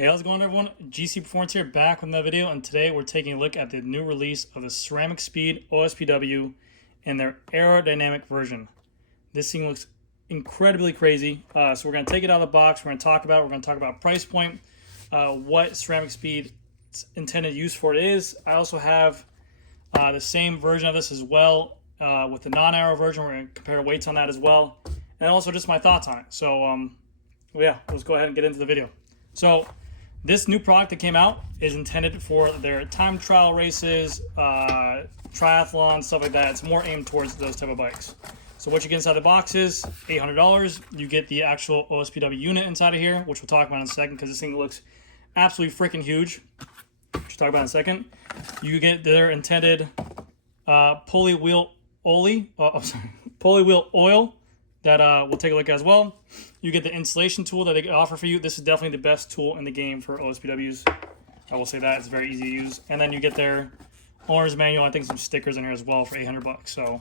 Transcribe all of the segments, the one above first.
Hey, how's it going, everyone? GC Performance here, back with another video, and today we're taking a look at the new release of the Ceramicspeed Ospw and their aerodynamic version. This thing looks incredibly crazy, so we're going to take it out of the box. We're going to talk about price point, what Ceramicspeed's intended use for it is. I also have the same version of this as well with the non-aero version. We're going to compare weights on that as well, and also just my thoughts on it. So, yeah, let's go ahead and get into the video. So, this new product that came out is intended for their time trial races, triathlon, stuff like that. It's more aimed towards those type of bikes. So what you get inside the box is $800. You get the actual Ospw unit inside of here, which we'll talk about in a second because this thing looks absolutely freaking huge. Which we'll talk about in a second. You get their intended pulley wheel oil that we'll take a look at as well. You get the installation tool that they offer for you. This is definitely the best tool in the game for OSPWs. I will say that. It's very easy to use. And then you get their owner's manual. I think some stickers in here as well for $800. So,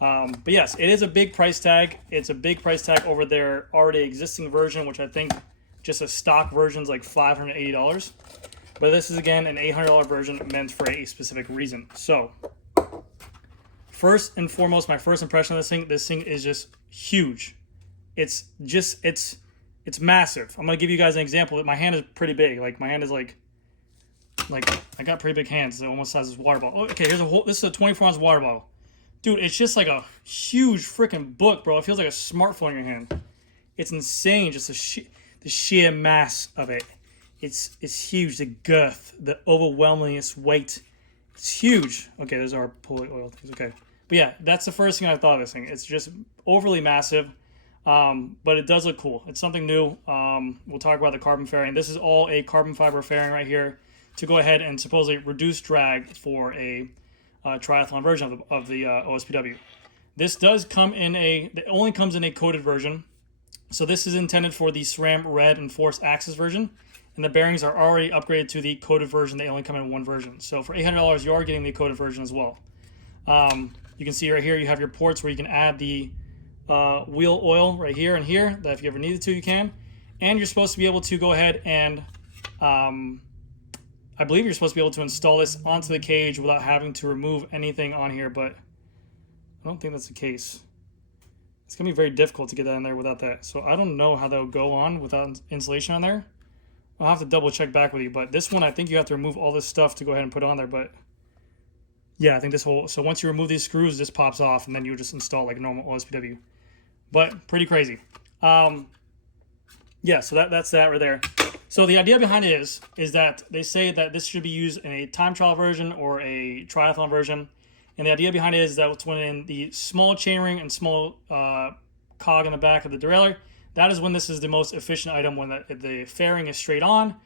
but yes, it is a big price tag. It's a big price tag over their already existing version, which I think just a stock version is like $580. But this is, again, an $800 version meant for a specific reason. So, first and foremost, my first impression of this thing is just huge. It's massive. I'm gonna give you guys an example. My hand is pretty big. Like my hand is like I got pretty big hands. It almost size this water bottle. Okay, this is a 24-ounce water bottle, dude. It's just like a huge freaking book, bro. It feels like a smartphone in your hand. It's insane. Just the sheer mass of it. It's huge. The girth, the overwhelming weight. It's huge. Okay, those are pulley oil things. Okay. But yeah, that's the first thing I thought of this thing. It's just overly massive, but it does look cool. It's something new. We'll talk about the carbon fairing. This is all a carbon fiber fairing right here to go ahead and supposedly reduce drag for a triathlon version of the OSPW. This does come in it only comes in a coated version. So this is intended for the SRAM Red and Force Axis version. And the bearings are already upgraded to the coated version. They only come in one version. So for $800, you are getting the coated version as well. You can see right here you have your ports where you can add the wheel oil right here and here, that if you ever needed to, you can. And you're supposed to be able to go ahead and I believe you're supposed to be able to install this onto the cage without having to remove anything on here, but I don't think that's the case. It's gonna be very difficult to get that in there without that. So I don't know how that would go on without insulation on there. I'll have to double check back with you, but this one I think you have to remove all this stuff to go ahead and put on there. But yeah, I think so once you remove these screws, this pops off, and then you just install like a normal OSPW. But pretty crazy. Yeah, so that's that right there. So the idea behind it is that they say that this should be used in a time trial version or a triathlon version. And the idea behind it is that it's when in the small chainring and small cog in the back of the derailleur, that is when this is the most efficient item, when the fairing is straight on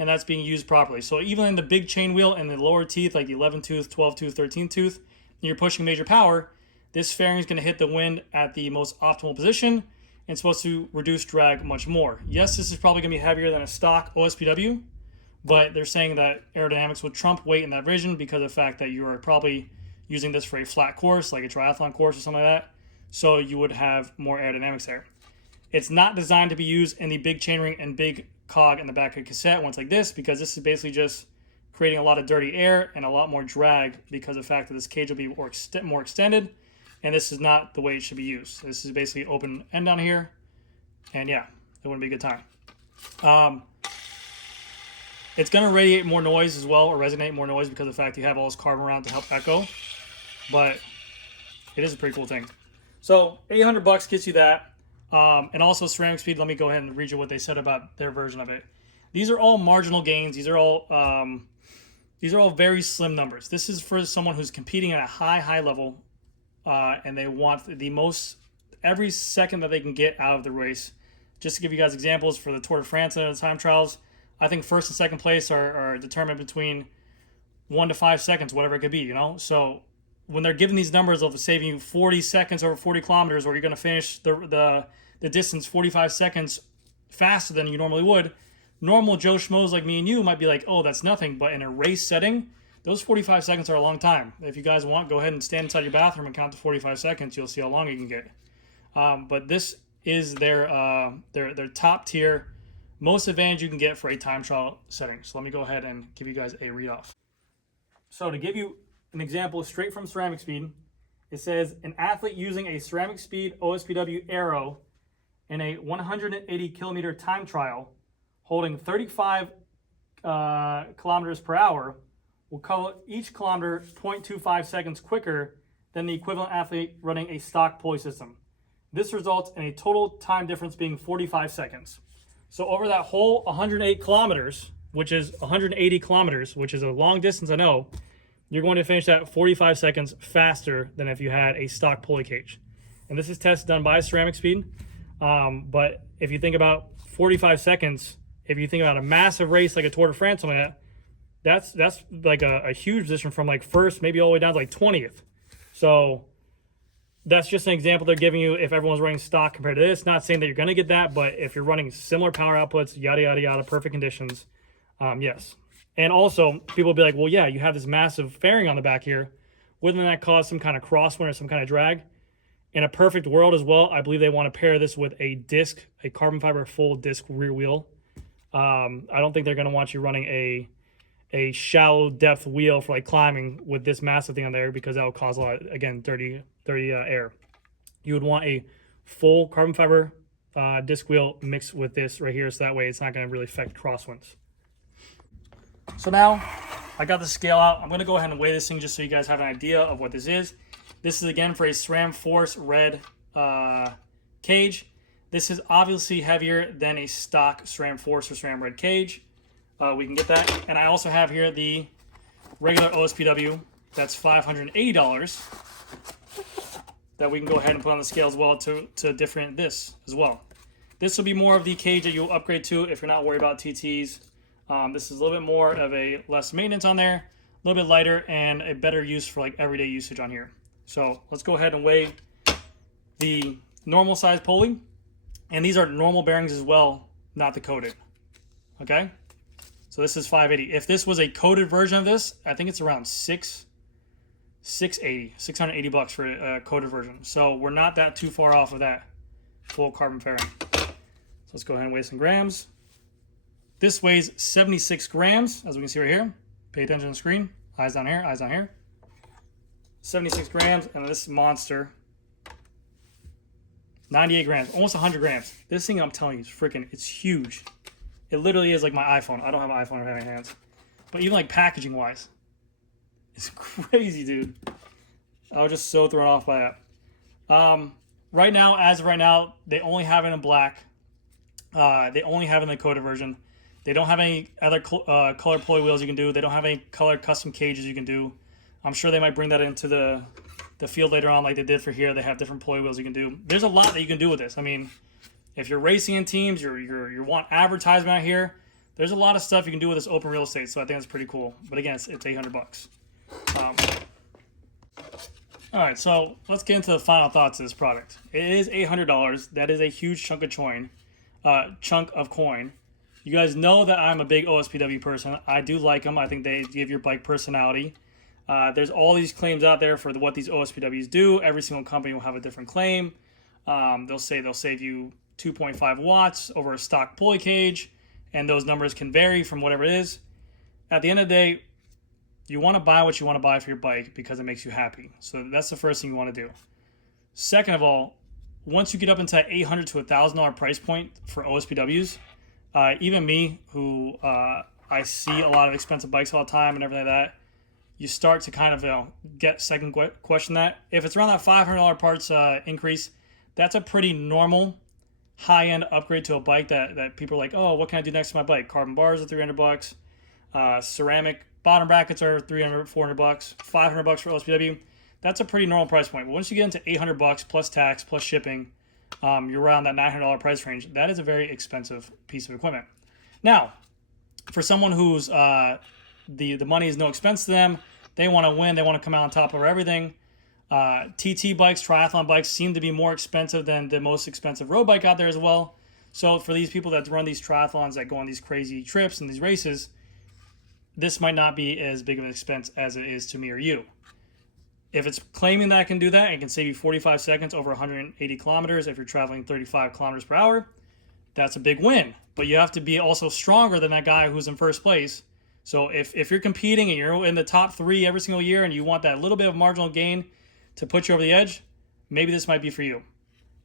and that's being used properly. So even in the big chain wheel and the lower teeth, like the 11 tooth, 12 tooth, 13 tooth, and you're pushing major power, this fairing is going to hit the wind at the most optimal position and supposed to reduce drag much more. Yes, this is probably going to be heavier than a stock OSPW, but they're saying that aerodynamics would trump weight in that version because of the fact that you are probably using this for a flat course, like a triathlon course or something like that, so you would have more aerodynamics there. It's not designed to be used in the big chainring and big cog in the back of a cassette once like this, because this is basically just creating a lot of dirty air and a lot more drag because of the fact that this cage will be more extended, and this is not the way it should be used. This is basically open end down here, and yeah, it wouldn't be a good time. It's going to radiate more noise as well, or resonate more noise because of the fact you have all this carbon around to help echo, but it is a pretty cool thing. So $800 gets you that. And also Ceramicspeed, let me go ahead and read you what they said about their version of it. These are all marginal gains. These are all very slim numbers. This is for someone who's competing at a high level, and they want the most every second that they can get out of the race. Just to give you guys examples, for the Tour de France and the time trials, I think first and second place are determined between 1 to 5 seconds, whatever it could be, you know? So when they're giving these numbers of saving you 40 seconds over 40 kilometers, or you're going to finish the distance 45 seconds faster than you normally would, normal Joe Schmoes like me and you might be like, oh, that's nothing. But in a race setting, those 45 seconds are a long time. If you guys want, go ahead and stand inside your bathroom and count to 45 seconds. You'll see how long you can get. But this is their top tier most advantage you can get for a time trial setting. So let me go ahead and give you guys a read off. So to give you an example straight from Ceramicspeed, it says an athlete using a Ceramicspeed Ospw Aero in a 180 kilometer time trial holding 35 kilometers per hour will cover each kilometer 0.25 seconds quicker than the equivalent athlete running a stock pulley system. This results in a total time difference being 45 seconds. So over that whole 108 kilometers, which is 180 kilometers, which is a long distance, I know, you're going to finish that 45 seconds faster than if you had a stock pulley cage. And this is test done by Ceramicspeed. But if you think about 45 seconds, if you think about a massive race like a Tour de France, something like that, that's like a huge position from like first, maybe all the way down to like 20th. So that's just an example they're giving you if everyone's running stock compared to this. Not saying that you're going to get that, but if you're running similar power outputs, yada, yada, yada, perfect conditions, yes. And also, people will be like, well, yeah, you have this massive fairing on the back here. Wouldn't that cause some kind of crosswind or some kind of drag? In a perfect world as well, I believe they want to pair this with a disc, a carbon fiber full disc rear wheel. I don't think they're going to want you running a shallow depth wheel for like climbing with this massive thing on there, because that will cause a lot, again, dirty air. You would want a full carbon fiber disc wheel mixed with this right here, so that way it's not going to really affect crosswinds. So now I got the scale out. I'm going to go ahead and weigh this thing just so you guys have an idea of what this is. This is again for a SRAM Force red cage. This is obviously heavier than a stock SRAM Force or SRAM red cage. We can get that. And I also have here the regular OSPW. That's $580 that we can go ahead and put on the scale as well to differentiate this as well. This will be more of the cage that you'll upgrade to if you're not worried about TTs. This is a little bit more of a less maintenance on there, a little bit lighter, and a better use for like everyday usage on here. So let's go ahead and weigh the normal size pulley. And these are normal bearings as well, not the coated. Okay? So this is 580. If this was a coated version of this, I think it's around $680 for a coated version. So we're not that too far off of that full carbon fairing. So let's go ahead and weigh some grams. This weighs 76 grams, as we can see right here. Pay attention to the screen. Eyes down here, eyes down here. 76 grams, and this monster, 98 grams, almost 100 grams. This thing, I'm telling you, is freaking, it's huge. It literally is like my iPhone. I don't have an iPhone in my hands. But even like packaging-wise, it's crazy, dude. I was just so thrown off by that. Right now, as of right now, they only have it in black. They only have it in the coated version. They don't have any other color pulley wheels you can do. They don't have any color custom cages you can do. I'm sure they might bring that into the field later on like they did for here. They have different pulley wheels you can do. There's a lot that you can do with this. I mean, if you're racing in teams, you want advertisement out here, there's a lot of stuff you can do with this open real estate, so I think that's pretty cool. But again, it's $800. All right, so let's get into the final thoughts of this product. It is $800. That is a huge chunk of coin. You guys know that I'm a big OSPW person. I do like them. I think they give your bike personality. There's all these claims out there for what these OSPWs do. Every single company will have a different claim. They'll say they'll save you 2.5 watts over a stock pulley cage, and those numbers can vary from whatever it is. At the end of the day, you want to buy what you want to buy for your bike because it makes you happy. So that's the first thing you want to do. Second of all, once you get up into that $800 to $1,000 price point for OSPWs, even me, who I see a lot of expensive bikes all the time and everything like that, you start to kind of get second question that. If it's around that $500 parts increase, that's a pretty normal high-end upgrade to a bike that people are like, oh, what can I do next to my bike? Carbon bars are $300. Ceramic bottom brackets are $300, $400, $500 for OSPW. That's a pretty normal price point. But once you get into $800 plus tax plus shipping, you're around that $900 price range. That is a very expensive piece of equipment. Now, for someone who's the money is no expense to them, they want to win, they want to come out on top of everything. TT bikes, triathlon bikes seem to be more expensive than the most expensive road bike out there as well. So for these people that run these triathlons, that go on these crazy trips and these races, this might not be as big of an expense as it is to me or you. If it's claiming that it can do that, it can save you 45 seconds over 180 kilometers if you're traveling 35 kilometers per hour, that's a big win. But you have to be also stronger than that guy who's in first place. So if you're competing and you're in the top 3 every single year and you want that little bit of marginal gain to put you over the edge, maybe this might be for you.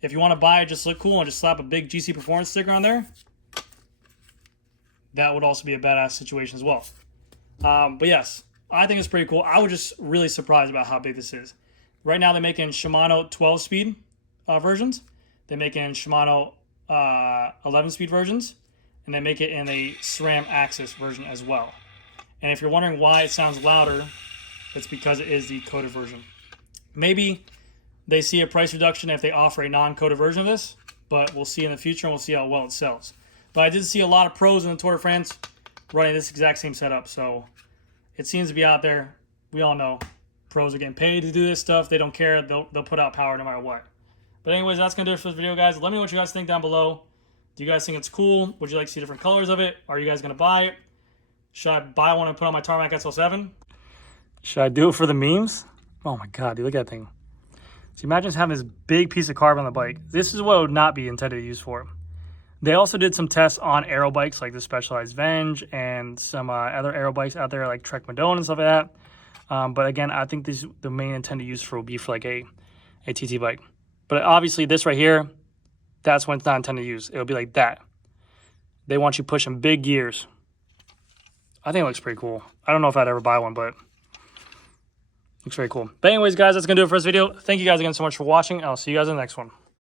If you want to buy it, just look cool and just slap a big GC Performance sticker on there, that would also be a badass situation as well. But yes, I think it's pretty cool. I was just really surprised about how big this is. Right now they're making Shimano 12-speed versions. They're making Shimano 11-speed versions. And they make it in a SRAM Axis version as well. And if you're wondering why it sounds louder, it's because it is the coated version. Maybe they see a price reduction if they offer a non-coated version of this, but we'll see in the future and we'll see how well it sells. But I did see a lot of pros in the Tour de France running this exact same setup, so it seems to be out there. We all know pros are getting paid to do this stuff. They don't care. They'll put out power no matter what. But anyways, that's going to do it for this video, guys. Let me know what you guys think down below. Do you guys think it's cool? Would you like to see different colors of it? Are you guys going to buy it? Should I buy one and put on my Tarmac SL7? Should I do it for the memes? Oh my god, dude, look at that thing. So imagine just having this big piece of carbon on the bike. This is what it would not be intended to use for. They also did some tests on aero bikes like the Specialized Venge and some other aero bikes out there like Trek Madone and stuff like that. But again, I think this the main intended use for will be for like a TT bike. But obviously this right here, that's when it's not intended to use. It'll be like that. They want you pushing big gears. I think it looks pretty cool. I don't know if I'd ever buy one, but looks very cool. But anyways, guys, that's going to do it for this video. Thank you guys again so much for watching. I'll see you guys in the next one.